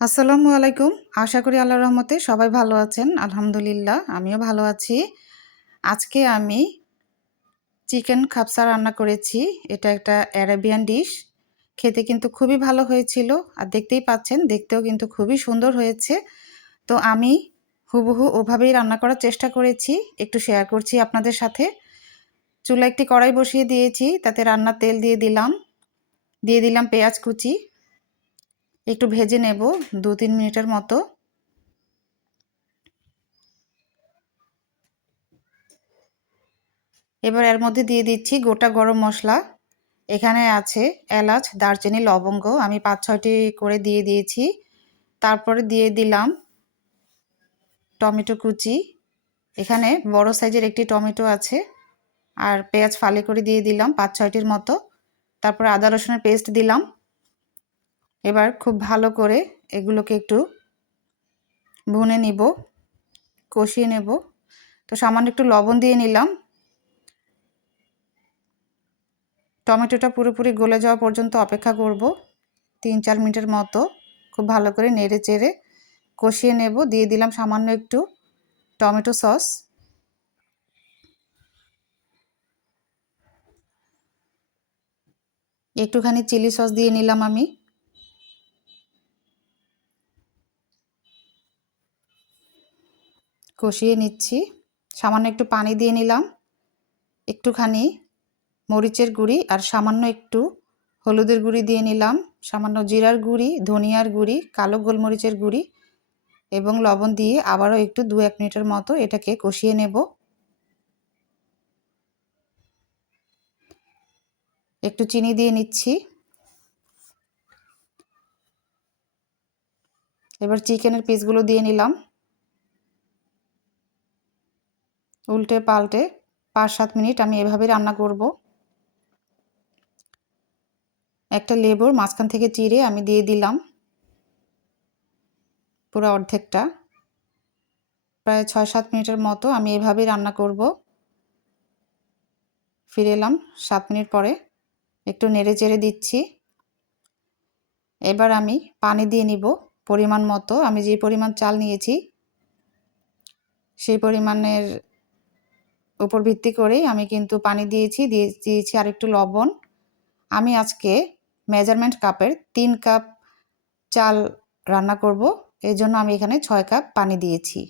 আসসালামু আলাইকুম। আশা করি আল্লাহ রহমতে সবাই ভালো আছেন। আলহামদুলিল্লাহ, আমিও ভালো আছি। আজকে আমি চিকেন খাপসা রান্না করেছি। এটা একটা অ্যারাবিয়ান ডিশ। খেতে কিন্তু খুবই ভালো হয়েছিল। আর দেখতেই পাচ্ছেন, দেখতেও কিন্তু খুবই সুন্দর হয়েছে। তো আমি হুবহু ওভাবেই রান্না করার চেষ্টা করেছি। একটু শেয়ার করছি আপনাদের সাথে। চুলা একটি কড়াই বসিয়ে দিয়েছি। তাতে রান্নার তেল দিয়ে দিলাম। দিয়ে দিলাম পেঁয়াজ কুচি। একটু ভেজে নেব দু তিন মিনিটের মতো। এবার এর মধ্যে দিয়ে দিচ্ছি গোটা গরম মশলা। এখানে আছে এলাচ, দারচিনি, লবঙ্গ। আমি পাঁচ ছয়টি করে দিয়ে দিয়েছি। তারপরে দিয়ে দিলাম টমেটো কুচি। এখানে বড় সাইজের একটি টমেটো আছে। আর পেঁয়াজ ফালি করে দিয়ে দিলাম পাঁচ ছয়টির মতো। তারপর আদা রসুনের পেস্ট দিলাম। এবার খুব ভালো করে এগুলোকে একটু ভুনে নিব, কষিয়ে নেব। তো সামান্য একটু লবণ দিয়ে নিলাম। টমেটোটা পুরোপুরি গলে যাওয়া পর্যন্ত অপেক্ষা করব, তিন চার মিনিটের মতো। খুব ভালো করে নেড়ে চেড়ে কষিয়ে নেব। দিয়ে দিলাম সামান্য একটু টমেটো সস। একটুখানি চিলি সস দিয়ে নিলাম আমি। কষিয়ে নিচ্ছি। সামান্য একটু পানি দিয়ে নিলাম। একটুখানি মরিচের গুঁড়ি আর সামান্য একটু হলুদের গুঁড়ি দিয়ে নিলাম। সামান্য জিরার গুঁড়ি, ধনিয়ার গুঁড়ি, কালো গোলমরিচের গুঁড়ি এবং লবণ দিয়ে আবারও একটু দু এক মিনিটের মতো এটাকে কষিয়ে নেব। একটু চিনি দিয়ে নিচ্ছি। এবার চিকেনের পিসগুলো দিয়ে নিলাম। উল্টে পাল্টে পাঁচ সাত মিনিট আমি এভাবেই রান্না করব। একটা লেবুর মাঝখান থেকে চিড়ে আমি দিয়ে দিলাম পুরো অর্ধেকটা। প্রায় ছয় সাত মিনিটের মতো আমি এভাবেই রান্না করব। ফিরে এলাম সাত মিনিট পরে। একটু নেড়ে চেড়ে দিচ্ছি। এবার আমি পানি দিয়ে নিব পরিমাণ মতো। আমি যে পরিমাণ চাল নিয়েছি, সেই পরিমাণের উপর ভিত্তি করেই আমি কিন্তু পানি দিয়েছি, দিয়ে দিয়েছি আর একটু লবণ। আমি আজকে মেজারমেন্ট কাপের তিন কাপ চাল রান্না করব। এই জন্য আমি এখানে ছয় কাপ পানি দিয়েছি।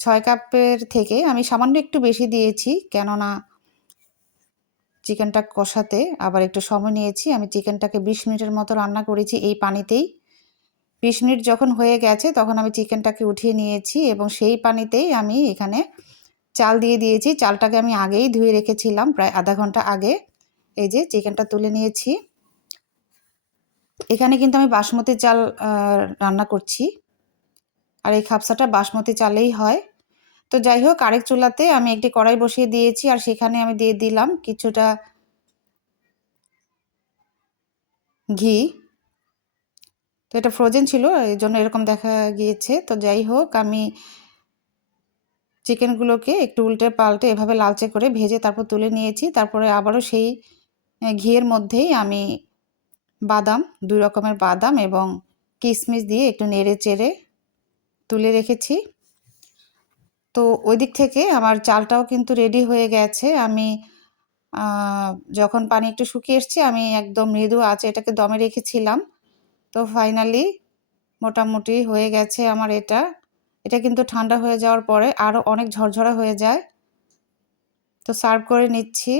ছয় কাপের থেকে আমি সামান্য একটু বেশি দিয়েছি, কেননা চিকেনটা কষাতে আবার একটু সময় নিয়েছি। আমি চিকেনটাকে বিশ মিনিটের মতো রান্না করেছি এই পানিতেই। বিশ মিনিট যখন হয়ে গেছে, তখন আমি চিকেনটাকে উঠিয়ে নিয়েছি এবং সেই পানিতেই আমি এখানে চাল দিয়ে দিয়েছি। চালটাকে আমি আগেই ধুয়ে রেখেছিলাম প্রায় আধা ঘণ্টা আগে। এই যে চিকেনটা তুলে নিয়েছি। এখানে কিন্তু আমি বাসমতি চাল রান্না করছি। আর এই খাপসাটা বাসমতি চালেই হয়। তো যাই হোক, আরেক চুলাতে আমি একটি কড়াই বসিয়ে দিয়েছি আর সেখানে আমি দিয়ে দিলাম কিছুটা ঘি। তো এটা ফ্রোজেন ছিল এই জন্য এরকম দেখা গিয়েছে। তো যাই হোক, আমি চিকেনগুলোকে একটু উল্টে পাল্টে এভাবে লালচে করে ভেজে তারপর তুলে নিয়েছি। তারপরে আবারও সেই ঘিয়ের মধ্যেই আমি বাদাম, দুই রকমের বাদাম এবং কিশমিশ দিয়ে একটু নেড়ে চেড়ে তুলে রেখেছি। তো ওই দিক থেকে আমার চালটাও কিন্তু রেডি হয়ে গেছে। আমি যখন পানি একটু শুকিয়ে এসছে আমি একদম মৃদু আছে এটাকে দমে রেখেছিলাম। তো ফাইনালি মোটামুটি হয়ে গেছে আমার এটা। এটা কিন্তু ঠান্ডা হয়ে যাওয়ার পরে আরও অনেক ঝরঝরা হয়ে যায়। তো সার্ভ করে নিচ্ছি।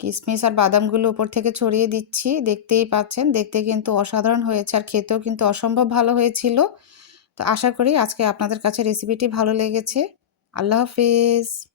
কিশমিশ আর বাদামগুলো উপর থেকে ছড়িয়ে দিচ্ছি। দেখতেই পাচ্ছেন, দেখতে কিন্তু অসাধারণ হয়েছে আর খেতেও কিন্তু অসম্ভব ভালো হয়েছিল। তো আশা করি আজকে আপনাদের কাছে রেসিপিটি ভালো লেগেছে। আল্লাহ হাফিজ।